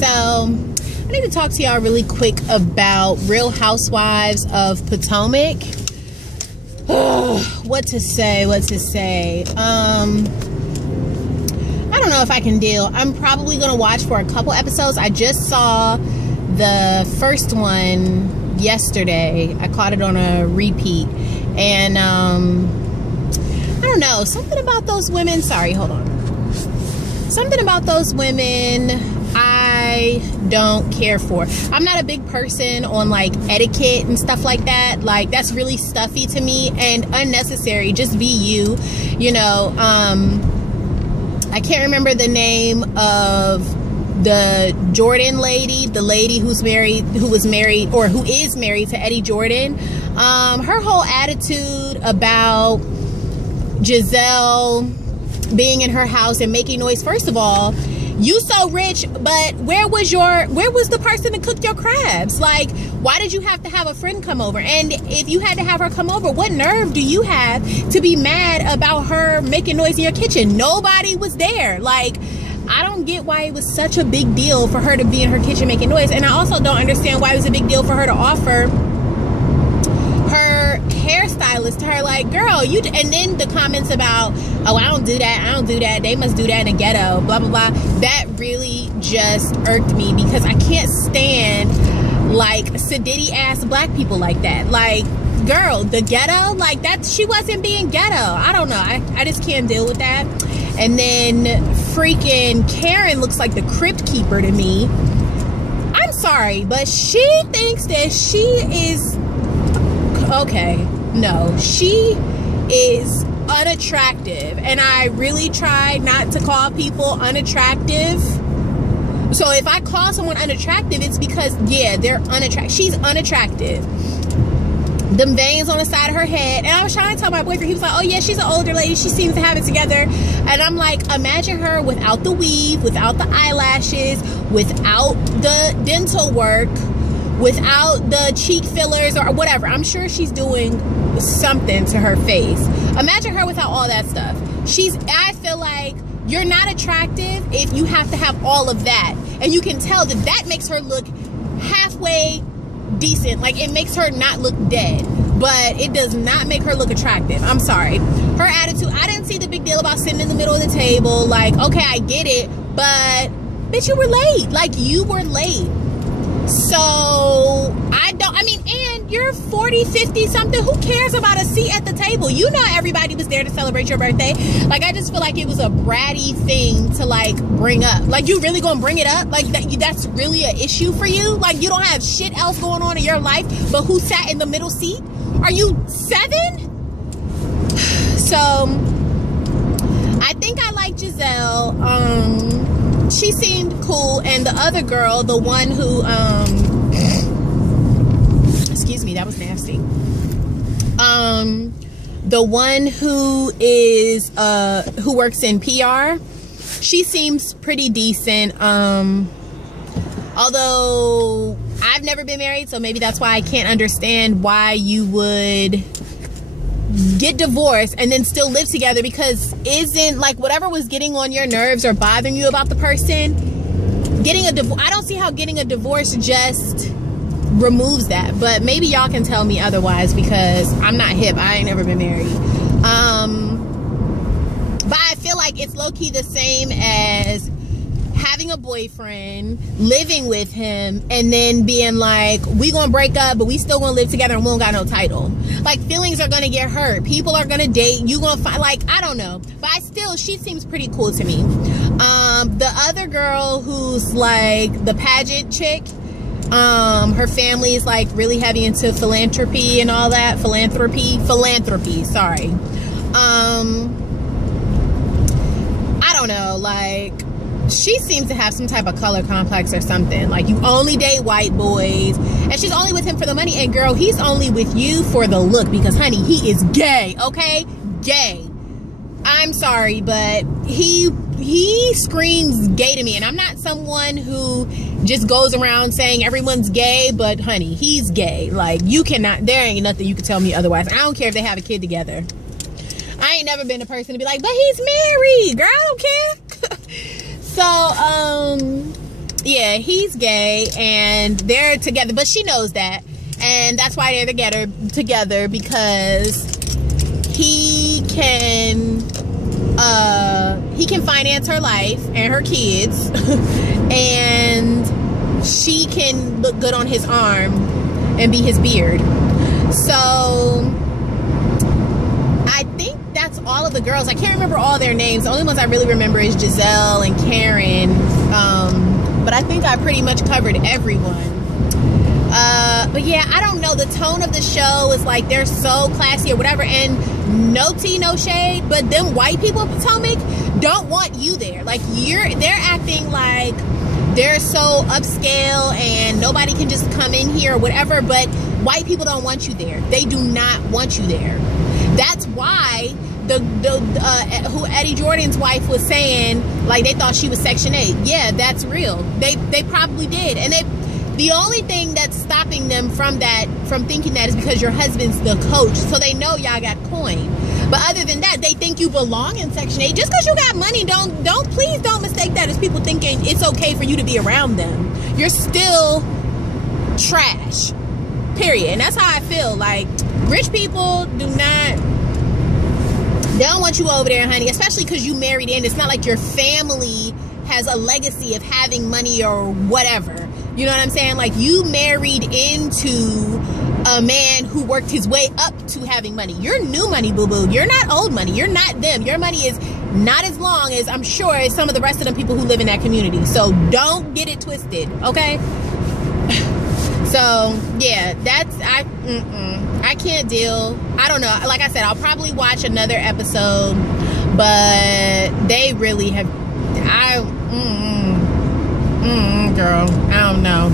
So I need to talk to y'all really quick about Real Housewives of Potomac. What to say? I don't know if I can deal. I'm probably gonna watch for a couple episodes. I just saw the first one yesterday. I caught it on a repeat, and I don't know, something about those women. Sorry, hold on. Something about those women I don't care for. I'm not a big person on like etiquette and stuff like that. Like, that's really stuffy to me and unnecessary. Just be you, you know. I can't remember the name of the Jordan lady, the lady who is married to Eddie Jordan. Her whole attitude about Giselle being in her house and making noise. First of all, you so rich, but where was the person that cooked your crabs? Like, why did you have to have a friend come over? And if you had to have her come over, what nerve do you have to be mad about her making noise in your kitchen? Nobody was there. Like, I don't get why it was such a big deal for her to be in her kitchen making noise. And I also don't understand why it was a big deal for her to offer her hairstylist to her, like, girl, you. And then the comments about, oh, I don't do that, they must do that in the ghetto, blah blah blah. That really just irked me, because I can't stand like sedity ass black people like that. Like, girl, the ghetto, like that, she wasn't being ghetto. I don't know, I just can't deal with that. And then freaking Karen looks like the crypt keeper to me. I'm sorry, but she thinks that she is okay. No, she is unattractive, and I really try not to call people unattractive. So if I call someone unattractive, it's because, yeah, they're unattractive. She's unattractive. Them veins on the side of her head. And I was trying to tell my boyfriend, he was like, oh yeah, she's an older lady, she seems to have it together. And I'm like, imagine her without the weave, without the eyelashes, without the dental work, without the cheek fillers or whatever. I'm sure she's doing something to her face. Imagine her without all that stuff. I feel like you're not attractive if you have to have all of that. And you can tell that that makes her look halfway decent. Like, it makes her not look dead, but it does not make her look attractive. I'm sorry. Her attitude, I didn't see the big deal about sitting in the middle of the table. Like, okay, I get it, but bitch, you were late. Like, you were late. So and you're 40, 50 something. Who cares about a seat at the table? You know, everybody was there to celebrate your birthday. Like, I just feel like it was a bratty thing to like bring up. Like, you really gonna bring it up? Like, that's really an issue for you? Like, you don't have shit else going on in your life, but who sat in the middle seat? Are you 7? So I think I like Giselle. She seemed cool, and the other girl, the one who excuse me, that was nasty. The one who is who works in PR, she seems pretty decent. Although I've never been married, so maybe that's why I can't understand why you would get divorced and then still live together, because isn't like whatever was getting on your nerves or bothering you about the person, getting a divorce, I don't see how getting a divorce just removes that. But maybe y'all can tell me otherwise, because I'm not hip. I ain't never been married. But I feel like it's low-key the same as having a boyfriend, living with him, and then being like, we gonna break up, but we still gonna live together and we don't got no title. Like, feelings are gonna get hurt. People are gonna date. You gonna find, like, I don't know. But she seems pretty cool to me. The other girl who's like the pageant chick, her family is like really heavy into philanthropy and all that. Philanthropy, sorry. I don't know, like, she seems to have some type of color complex or something. Like, you only date white boys, and she's only with him for the money. And girl, he's only with you for the look, because honey, he is gay, okay? Gay. I'm sorry, but he screams gay to me. And I'm not someone who just goes around saying everyone's gay, but honey, he's gay. Like, you cannot, there ain't nothing you can tell me otherwise. I don't care if they have a kid together. I ain't never been a person to be like, but he's married. Girl, I don't care. So, yeah, he's gay and they're together, but she knows that, and that's why they're together because he can finance her life and her kids and she can look good on his arm and be his beard. So I think that's all of the girls. I can't remember all their names. The only ones I really remember is Giselle and Karen, but I think I pretty much covered everyone. But yeah, I don't know, the tone of the show is like they're so classy or whatever, and no tea, no shade, but them white people of Potomac don't want you there. Like they're acting like they're so upscale and nobody can just come in here or whatever, but white people don't want you there. They do not want you there. That's why who Eddie Jordan's wife was saying, like, they thought she was Section 8. Yeah, that's real. They probably did. And the only thing that's stopping them from thinking that is because your husband's the coach, so they know y'all got coin. But other than that, they think you belong in Section 8. Just because you got money, please don't mistake that as people thinking it's okay for you to be around them. You're still trash. Period. And that's how I feel. Like, rich people they don't want you over there, honey, especially because you married in. It's not like your family has a legacy of having money or whatever. You know what I'm saying? Like, you married into a man who worked his way up to having money. You're new money, boo-boo. You're not old money. You're not them. Your money is not as long as, I'm sure, as some of the rest of the people who live in that community. So don't get it twisted, okay? So yeah, I can't deal. I don't know. Like I said, I'll probably watch another episode, but they really have. Girl, I don't know.